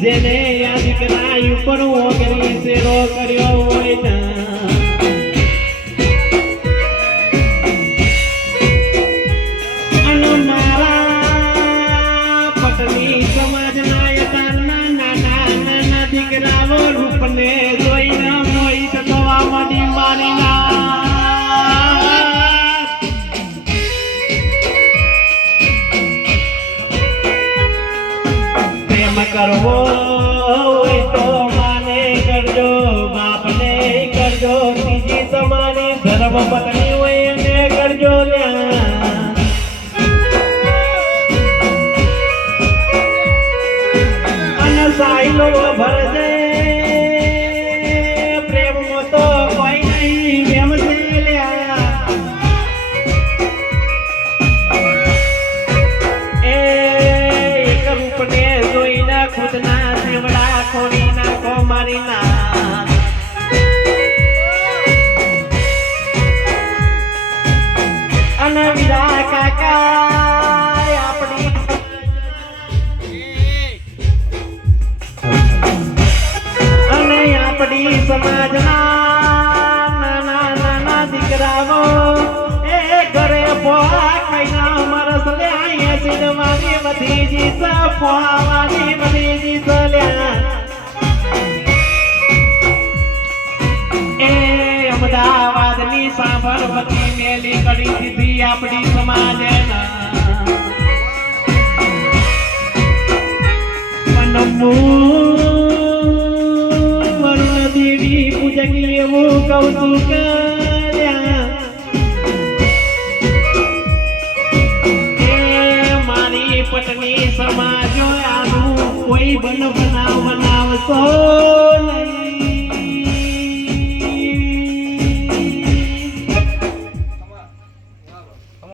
જેને યાદ કરાયું પણ ઓગરી શેરો કર્યો હોય ના અને મારા પટની સમાજના યતાના નાના દીકરાઓ રૂપને જોઈને મોહિત થવા માંડી મારી કરવો હોય તો માને કરજો બાપને કરજો ત્રીજી તમારી ધર્મ પત્ની હોય એને કરજો અને સાઈલો ભરજે પ્રેમમાં તો કોઈ નહીં એમ છે એક રૂપને જોઈને ખુદના સેવડા ખોરી નાખો મારી ના અને વિરા કાકા આપણી અને આપણી સમાજના નાના દીકરાઓ એ ઘરે પોળા ખાઈને અમારા સલે અહીંયા સીધવાની બધી જીત પોળાવાની બધી જીત લ્યા એ અમદાવાદની સાબરમતી મેલી કરી દીધી આપણી સમાજના વરુણ દેવી પૂજકી એવું કહું છું કર્યા પટની સમાજો આનું કોઈ બનાવશો